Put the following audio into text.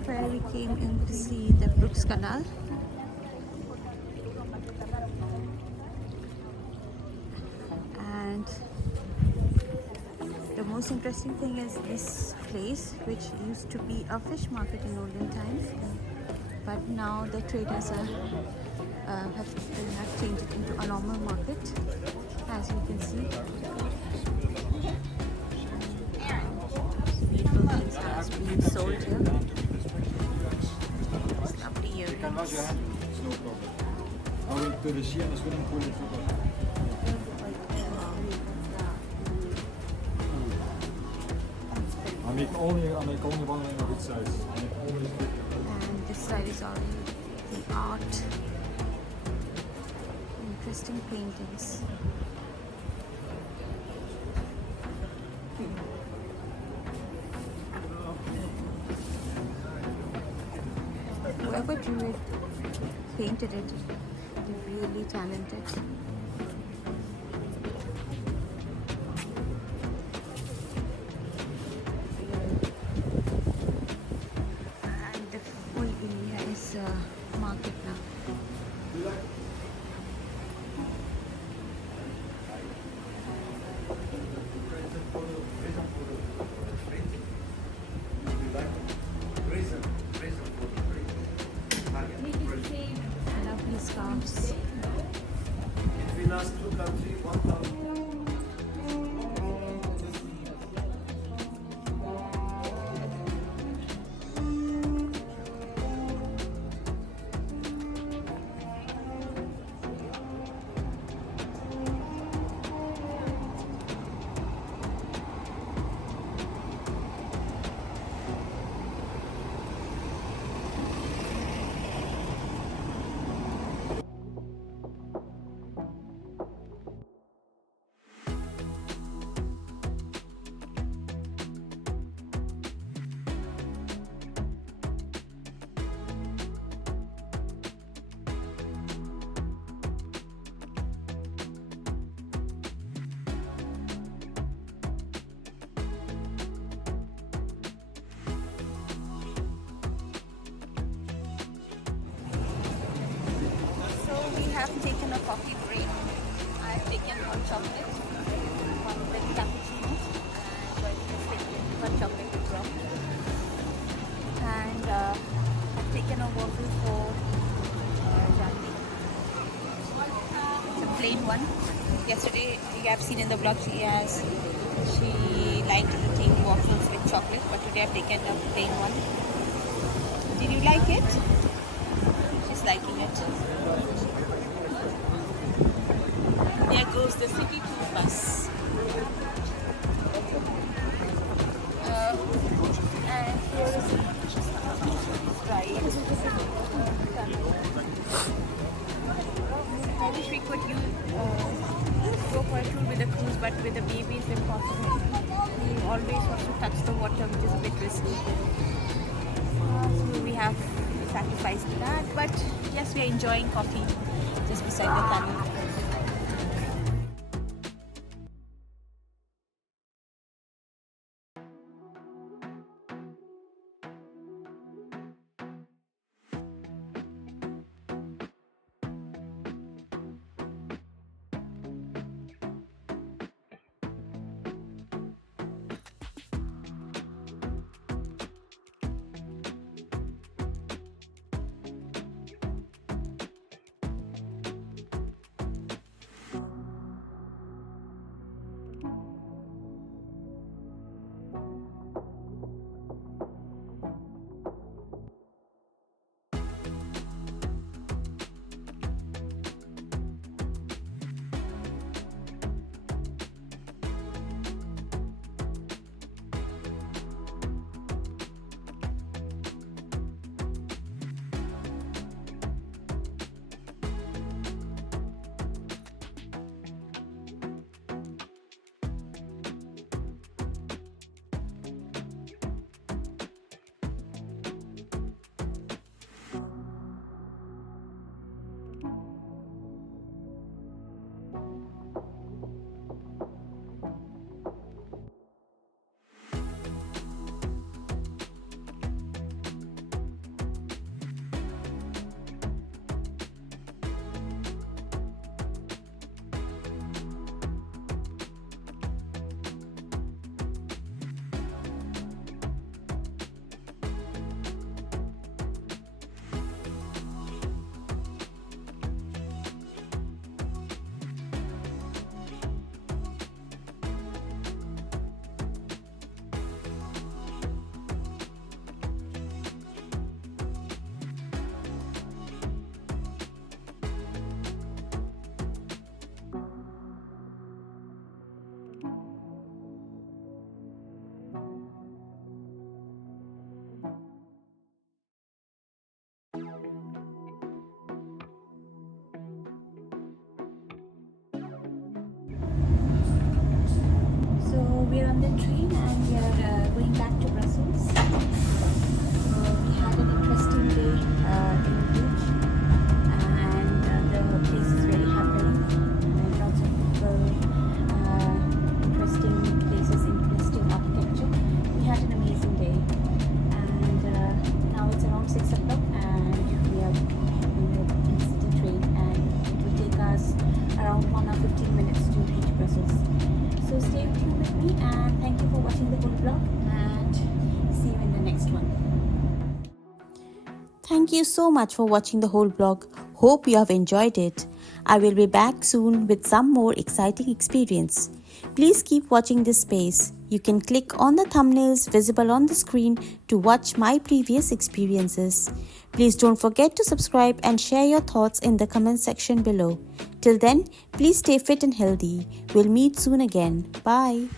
square we came in to see the Bruges Canal. And the most interesting thing is this place, which used to be a fish market in olden times, but now the traders have changed it into a normal market, as you can see. Beautiful things has been sold here. It's lovely earrings. I will to the sea and swimming pool. I make only one line of its size. And this side is all the art. Interesting paintings. Whoever drew it, painted it, they're really talented. And the whole area is a market now. Lovely scarves. Between us two countries, 1,000. Have taken a coffee break. I have taken one chocolate, one with cappuccino, and one chocolate with rum. And I've taken a waffle for Janvi. It's a plain one. Yesterday, you have seen in the vlog, she liked eating waffles with chocolate, but today I've taken a plain one. Did you like it? She's liking it. There goes the city tour bus. And here is ride. I wish we could go for a tour with a cruise, but with the baby it's impossible. We always want to touch the water, which is a bit risky. So we have sacrificed that, but yes, we are enjoying coffee just beside the canal. we're on the train and we are going back to Brussels. We had an interesting day in Bruges, and the place is very happening. Lots of people, interesting places, interesting architecture. We had an amazing day, and now it's around 6 o'clock, and we are in the city train, and it will take us around 1 hour 15 minutes to reach Brussels. So stay tuned with me, and thank you for watching the whole vlog, and see you in the next one. Thank you so much for watching the whole vlog. Hope you have enjoyed it. I will be back soon with some more exciting experience. Please keep watching this space. You can click on the thumbnails visible on the screen to watch my previous experiences. Please don't forget to subscribe and share your thoughts in the comment section below. Till then, please stay fit and healthy. We'll meet soon again. Bye.